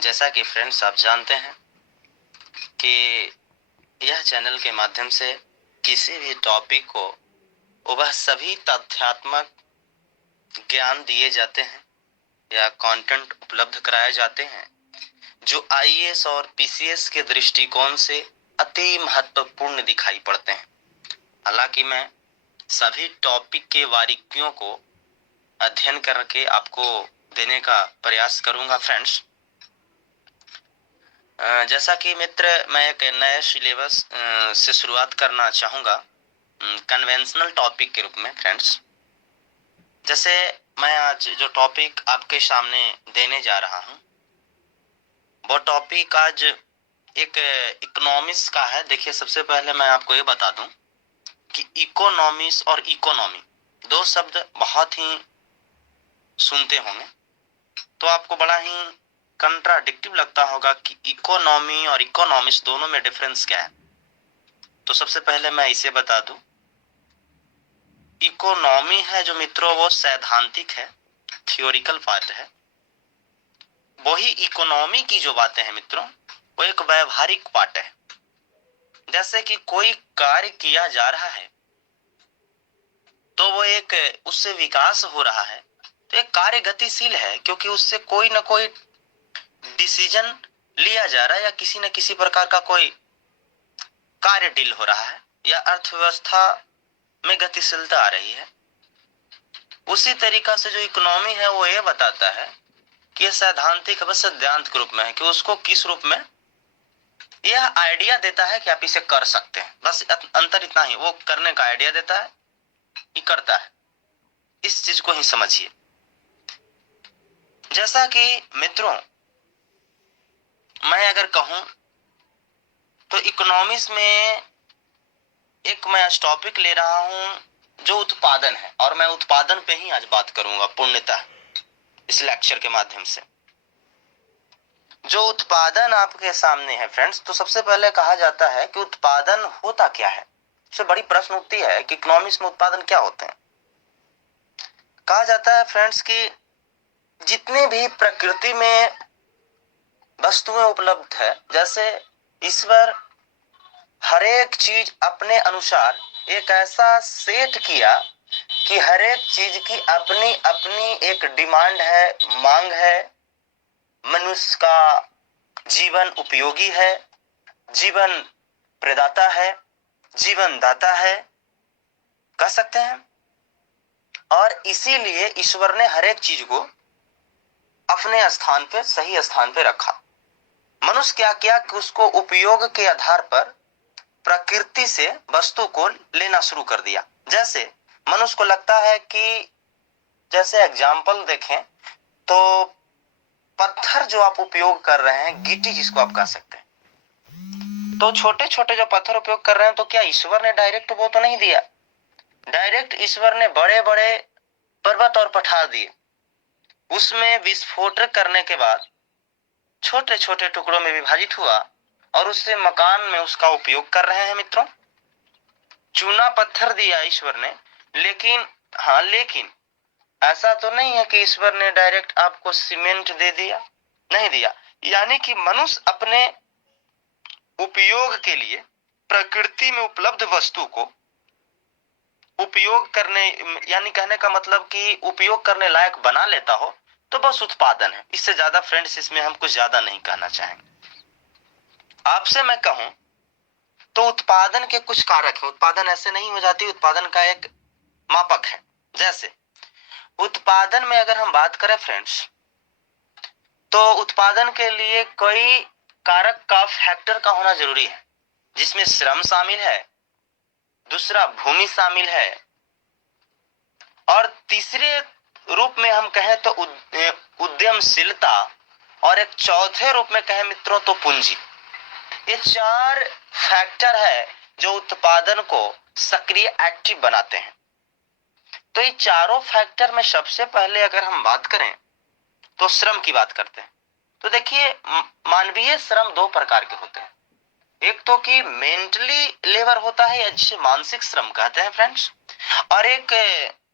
जैसा कि फ्रेंड्स आप जानते हैं कि यह चैनल के माध्यम से किसी भी टॉपिक को वह सभी तथ्यात्मक ज्ञान दिए जाते हैं या कंटेंट उपलब्ध कराए जाते हैं जो आईएएस और पीसीएस के दृष्टिकोण से अति महत्वपूर्ण दिखाई पड़ते हैं। हालांकि मैं सभी टॉपिक के बारीकियों को अध्ययन करके आपको देने का प्रयास करूंगा फ्रेंड्स। जैसा कि मित्र मैं एक नए सिलेबस से शुरुआत करना चाहूँगा कन्वेंशनल टॉपिक के रूप में फ्रेंड्स। जैसे मैं आज जो टॉपिक आपके सामने देने जा रहा हूँ वो टॉपिक आज एक इकोनॉमिक्स का है। देखिए, सबसे पहले मैं आपको ये बता दूं कि इकोनॉमिक्स और इकोनॉमी दो शब्द बहुत ही सुनते होंगे तो आपको बड़ा ही कंट्राडिक्टिव लगता होगा कि इकोनॉमी और इकोनॉमिक्स दोनों में डिफरेंस क्या है। तो सबसे पहले मैं इसे बता दूं, इकोनॉमी है जो मित्रों वो सैद्धांतिक है, थियोरिकल पार्ट है। वही इकोनॉमी की जो बातें हैं मित्रों वो एक व्यवहारिक पार्ट है। जैसे कि कोई कार्य किया जा रहा है तो वो एक उससे विकास हो रहा है तो एक कार्य गतिशील है, क्योंकि उससे कोई ना कोई डिसीजन लिया जा रहा है या किसी न किसी प्रकार का कोई कार्य डील हो रहा है या अर्थव्यवस्था में गतिशीलता आ रही है। उसी तरीका से जो इकोनॉमी है वो ये बताता है कि यह सैद्धांतिक बस सिद्धांत के रूप में है कि उसको किस रूप में यह आइडिया देता है कि आप इसे कर सकते हैं। बस अंतर इतना ही, वो करने का आइडिया देता है, ये करता है। इस चीज को ही समझिए। जैसा कि मित्रों मैं अगर कहूं तो इकोनॉमिक्स में एक मैं आज टॉपिक ले रहा हूं जो उत्पादन है, और मैं उत्पादन पे ही आज बात करूंगा पूर्णतः इस लेक्चर के माध्यम से। जो उत्पादन आपके सामने है फ्रेंड्स, तो सबसे पहले कहा जाता है कि उत्पादन होता क्या है। सबसे बड़ी प्रश्न उठती है कि इकोनॉमिक्स में उत्पादन क्या होते हैं। कहा जाता है फ्रेंड्स कि जितने भी प्रकृति में वस्तुएं उपलब्ध है, जैसे ईश्वर हर एक चीज अपने अनुसार एक ऐसा सेट किया कि हर एक चीज की अपनी अपनी एक डिमांड है, मांग है। मनुष्य का जीवन उपयोगी है, जीवन प्रदाता है, जीवन दाता है, कह सकते हैं। और इसीलिए ईश्वर ने हर एक चीज को अपने स्थान पे, सही स्थान पे रखा। मनुष्य क्या किया कि उसको उपयोग के आधार पर प्रकृति से वस्तु को लेना शुरू कर दिया। जैसे मनुष्य को लगता है कि, जैसे एग्जाम्पल देखें तो पत्थर जो आप उपयोग कर रहे हैं, गिट्टी जिसको आप कह सकते हैं, तो छोटे छोटे जो पत्थर उपयोग कर रहे हैं तो क्या ईश्वर ने डायरेक्ट वो तो नहीं दिया। डायरेक्ट ईश्वर ने बड़े बड़े पर्वत और पठार दिए, उसमें विस्फोट करने के बाद छोटे छोटे टुकड़ों में विभाजित हुआ और उससे मकान में उसका उपयोग कर रहे हैं मित्रों। चूना पत्थर दिया ईश्वर ने, लेकिन ऐसा तो नहीं है कि ईश्वर ने डायरेक्ट आपको सीमेंट दे दिया, नहीं दिया। यानी कि मनुष्य अपने उपयोग के लिए प्रकृति में उपलब्ध वस्तु को उपयोग करने, यानी कहने का मतलब कि उपयोग करने लायक बना लेता हो तो बस उत्पादन है। इससे ज्यादा फ्रेंड्स इसमें हम कुछ ज्यादा नहीं कहना चाहेंगे। आपसे मैं कहूं तो उत्पादन के कुछ कारक है। उत्पादन ऐसे नहीं हो जाती, उत्पादन का एक मापक है। जैसे उत्पादन में अगर हम बात करें फ्रेंड्स, तो उत्पादन के लिए कई कारक का फैक्टर का होना जरूरी है, जिसमें श्रम शामिल है, दूसरा भूमि शामिल है, और तीसरे रूप में हम कहें तो उद्यमशीलता, और एक चौथे रूप में कहें मित्रों तो पूंजी। ये चार फैक्टर है जो उत्पादन को सक्रिय, एक्टिव बनाते हैं। तो ये चारों फैक्टर में सबसे पहले अगर हम बात करें तो श्रम की बात करते हैं। तो देखिए, मानवीय श्रम दो प्रकार के होते हैं। एक तो कि मेंटली लेबर होता है या जिसे मानसिक श्रम कहते हैं फ्रेंड्स, और एक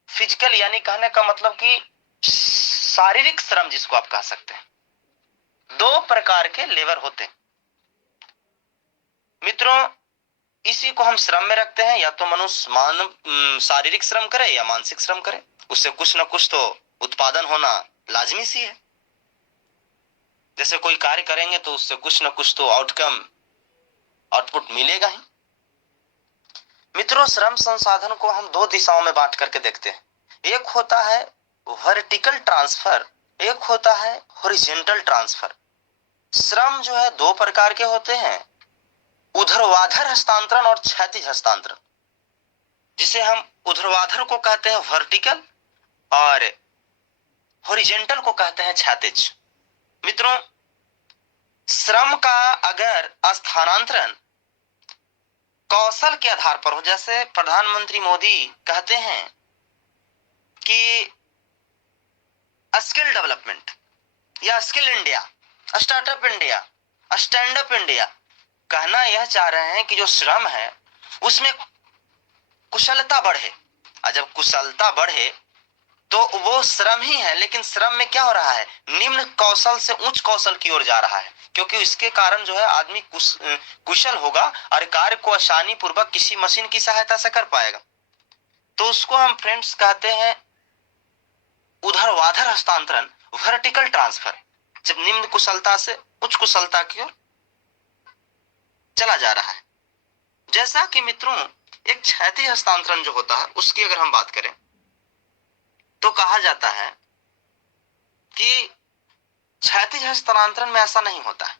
फिजिकल, यानी कहने का मतलब कि शारीरिक श्रम जिसको आप कह सकते हैं। दो प्रकार के लेबर होते हैं मित्रों। इसी को हम श्रम में रखते हैं, या तो मनुष्य शारीरिक श्रम करे या मानसिक श्रम करे, उससे कुछ ना कुछ तो उत्पादन होना लाजमी सी है। जैसे कोई कार्य करेंगे तो उससे कुछ ना कुछ तो आउटपुट मिलेगा ही। मित्रों, श्रम संसाधन को हम दो दिशाओं में बांट करके देखते हैं। एक होता है वर्टिकल ट्रांसफर, एक होता है हॉरिजॉन्टल ट्रांसफर। श्रम जो है दो प्रकार के होते हैं, ऊर्ध्वाधर हस्तांतरण और क्षैतिज हस्तांतरण, जिसे हम ऊर्ध्वाधर को कहते हैं वर्टिकल और हॉरिजॉन्टल को कहते हैं क्षैतिज। मित्रों, श्रम का अगर स्थानांतरण कौशल के आधार पर हो, जैसे प्रधानमंत्री मोदी कहते हैं कि स्किल डेवलपमेंट या skill India, startup India, stand up India, कहना यह चाह रहे हैं कि जो श्रम है उसमें कुशलता बढ़े, और जब कुशलता बढ़े तो वो श्रम ही है। लेकिन श्रम में क्या हो रहा है, निम्न कौशल से उच्च कौशल की ओर जा रहा है, क्योंकि इसके कारण जो है आदमी कुशल होगा और कार्य को आसानी पूर्वक किसी मशीन की सहायता से कर पाएगा। तो उसको हम फ्रेंड्स कहते हैं ऊर्ध्वाधर हस्तांतरण, वर्टिकल ट्रांसफर, जब निम्न कुशलता से उच्च कुशलता की ओर चला जा रहा है। जैसा कि मित्रों एक क्षैतिज हस्तांतरण जो होता है उसकी अगर हम बात करें तो कहा जाता है कि क्षैतिज हस्तांतरण में ऐसा नहीं होता है।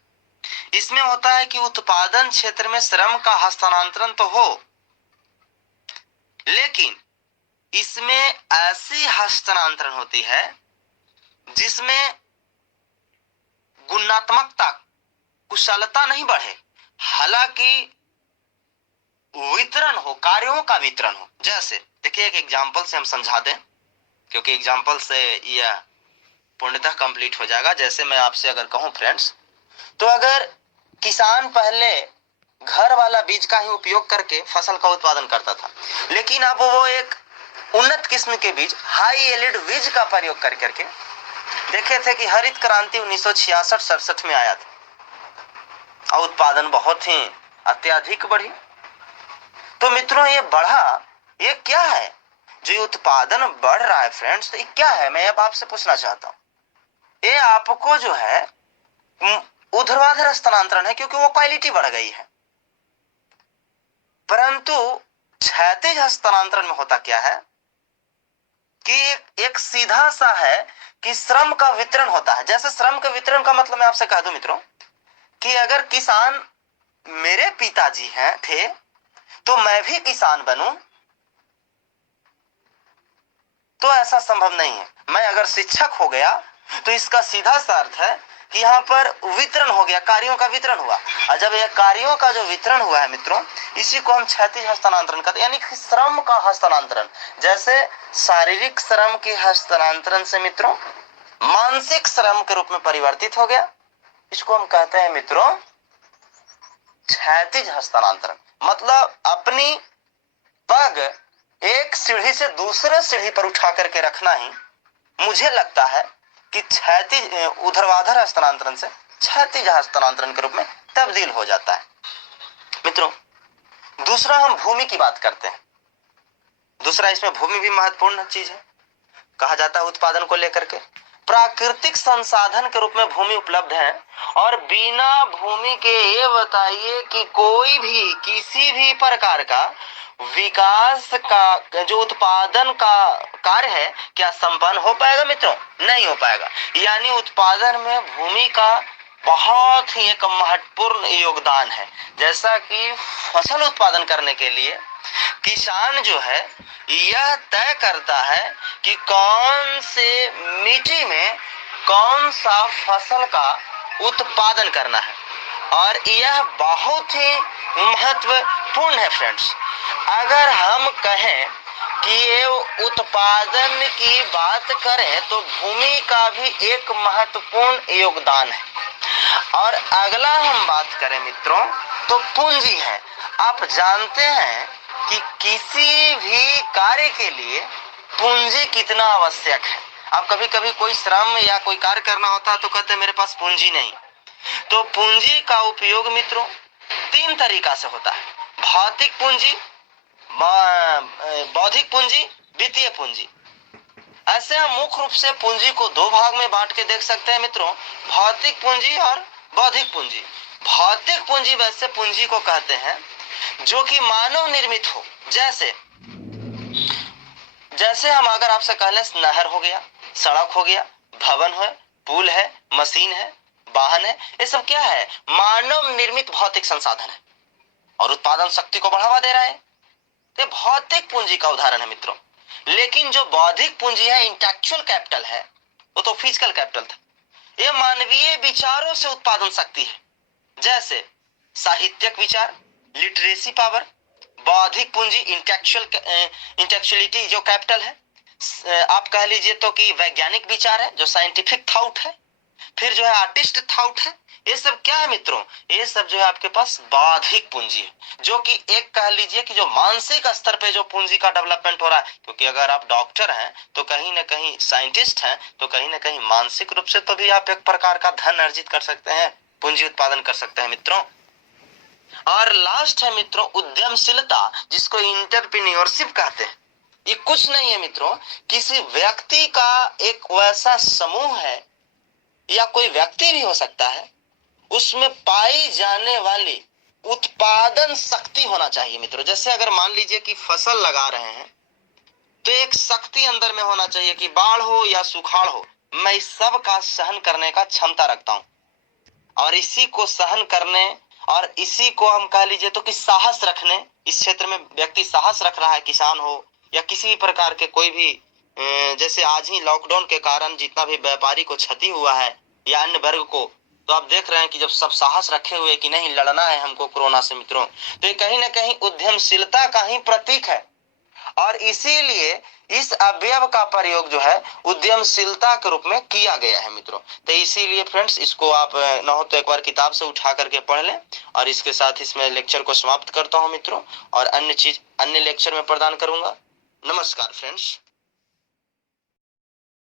इसमें होता है कि उत्पादन क्षेत्र में श्रम का हस्तांतरण तो हो, लेकिन इसमें ऐसी हस्तांतरण होती है जिसमें गुणात्मकता, कुशलता नहीं बढ़े, हालांकि वितरण हो, कार्यों का वितरण हो। जैसे देखिए, एक एग्जांपल से हम समझा दें, क्योंकि एग्जांपल से यह पूर्णतः कंप्लीट हो जाएगा। जैसे मैं आपसे अगर कहूं फ्रेंड्स, तो अगर किसान पहले घर वाला बीज का ही उपयोग करके फसल का उत्पादन करता था, लेकिन अब वो एक उन्नत किस्म के बीज, हाई एलिड बीज का प्रयोग कर करके देखे थे कि हरित क्रांति 1966-67 में आया था और उत्पादन बहुत ही अत्यधिक बढ़ी। तो मित्रों ये बढ़ा, ये क्या है जो उत्पादन बढ़ रहा है फ्रेंड्स, तो ये क्या है, मैं अब आपसे पूछना चाहता हूं। ये आपको जो है ऊर्ध्वाधर हस्तांतरण है, क्योंकि वो क्वालिटी बढ़ गई है। परंतु क्षैतिज हस्तांतरण में होता क्या है कि एक सीधा सा है कि श्रम का वितरण होता है। जैसे श्रम का वितरण का मतलब मैं आपसे कह दूं मित्रों कि अगर किसान मेरे पिताजी हैं थे तो मैं भी किसान बनूं, तो ऐसा संभव नहीं है। मैं अगर शिक्षक हो गया तो इसका सीधा सा अर्थ है कि यहाँ पर वितरण हो गया, कार्यों का वितरण हुआ। और जब यह कार्यों का जो वितरण हुआ है मित्रों, इसी को हम क्षैतिज हस्तांतरण कहते हैं, यानी कि श्रम का हस्तांतरण। जैसे शारीरिक श्रम के हस्तांतरण से मित्रों मानसिक श्रम के रूप में परिवर्तित हो गया, इसको हम कहते हैं मित्रों क्षैतिज हस्तांतरण। मतलब अपनी पग एक सीढ़ी से दूसरे सीढ़ी पर उठा करके रखना ही मुझे लगता है कि क्षैतिज ऊर्ध्वाधर हस्तांतरण से क्षैतिज हस्तांतरण के रूप में तब्दील हो जाता है। मित्रों, दूसरा हम भूमि की बात करते हैं। दूसरा इसमें भूमि भी महत्वपूर्ण चीज है। कहा जाता है उत्पादन को लेकर के प्राकृतिक संसाधन के रूप में भूमि उपलब्ध है, और बिना भूमि के ये बताइए कि कोई भी किसी भी प्रकार का विकास का जो उत्पादन का कार्य है क्या संपन्न हो पाएगा मित्रों? नहीं हो पाएगा। यानी उत्पादन में भूमि का बहुत ही एक महत्वपूर्ण योगदान है। जैसा कि फसल उत्पादन करने के लिए किसान जो है यह तय करता है कि कौन से मिट्टी में कौन सा फसल का उत्पादन करना है, और यह बहुत ही महत्वपूर्ण है फ्रेंड्स। अगर हम कहें कि ये उत्पादन की बात करें तो भूमि का भी एक महत्वपूर्ण योगदान है। और अगला हम बात करें मित्रों तो पूंजी है। आप जानते हैं कि किसी भी कार्य के लिए पूंजी कितना आवश्यक है। आप कभी कभी कोई श्रम या कोई कार्य करना होता है तो कहते हैं मेरे पास पूंजी नहीं, तो पूंजी का उपयोग मित्रों तीन तरीका से होता है, भौतिक पूंजी, बौद्धिक पूंजी, वित्तीय पूंजी। ऐसे हम मुख्य रूप से पूंजी को दो भाग में बांट के देख सकते हैं मित्रों, भौतिक पूंजी और बौद्धिक पूंजी। भौतिक पूंजी वैसे पूंजी को कहते हैं जो कि मानव निर्मित हो, जैसे हम अगर आपसे कह लें नहर हो गया, सड़क हो गया, भवन है, पुल है, मशीन है, वाहन है, ये सब क्या है, मानव निर्मित भौतिक संसाधन है और उत्पादन शक्ति को बढ़ावा दे रहा है। ये भौतिक पूंजी का उदाहरण है मित्रों। लेकिन जो बौद्धिक पूंजी है, इंटेलेक्चुअल कैपिटल है, वो तो फिजिकल कैपिटल था। ये मानवीय विचारों से उत्पादन शक्ति है, जैसे साहित्यिक विचार, लिटरेसी पावर। बौद्धिक पूंजी इंटेलेक्चुअलिटी जो कैपिटल है, आप कह लीजिए तो कि वैज्ञानिक विचार है, जो साइंटिफिक थॉट है, फिर जो है आर्टिस्ट थॉट है। ये सब क्या है मित्रों, ये सब जो है आपके पास बौद्धिक पूंजी है, जो कि एक कह लीजिए कि जो मानसिक स्तर पे जो पूंजी का डेवलपमेंट हो रहा है। क्योंकि अगर आप डॉक्टर हैं तो कहीं ना कहीं, साइंटिस्ट हैं तो कहीं ना कहीं मानसिक रूप से तो भी आप एक प्रकार का धन अर्जित कर सकते हैं, पूंजी उत्पादन कर सकते हैं मित्रों। और लास्ट है मित्रों उद्यमशीलता, जिसको एंटरप्रेन्योरशिप कहते हैं। ये कुछ नहीं है मित्रों, किसी व्यक्ति का एक वैसा समूह है या कोई व्यक्ति भी हो सकता है, उसमें पाई जाने वाली उत्पादन शक्ति होना चाहिए मित्रों। जैसे अगर मान लीजिए कि फसल लगा रहे हैं तो एक शक्ति अंदर में होना चाहिए कि बाढ़ हो या सुखाड़ हो, मैं इस सब का सहन करने का क्षमता रखता हूं। और इसी को सहन करने और इसी को हम कह लीजिए तो कि साहस रखने, इस क्षेत्र में व्यक्ति साहस रख रहा है, किसान हो या किसी भी प्रकार के कोई भी, जैसे आज ही लॉकडाउन के कारण जितना भी व्यापारी को क्षति हुआ है या अन्य वर्ग को, तो आप देख रहे हैं कि जब सब साहस रखे हुए कि नहीं लड़ना है हमको कोरोना से मित्रों, तो ये कहीं ना कहीं उद्यमशीलता का ही प्रतीक है। और इसीलिए इस अवयव का प्रयोग जो है उद्यमशीलता के रूप में किया गया है मित्रों। तो इसीलिए फ्रेंड्स, इसको आप न हो तो एक बार किताब से उठा करके पढ़ लें। और इसके साथ इसमें लेक्चर को समाप्त करता हूं मित्रों, और अन्य लेक्चर में प्रदान करूंगा। नमस्कार फ्रेंड्स।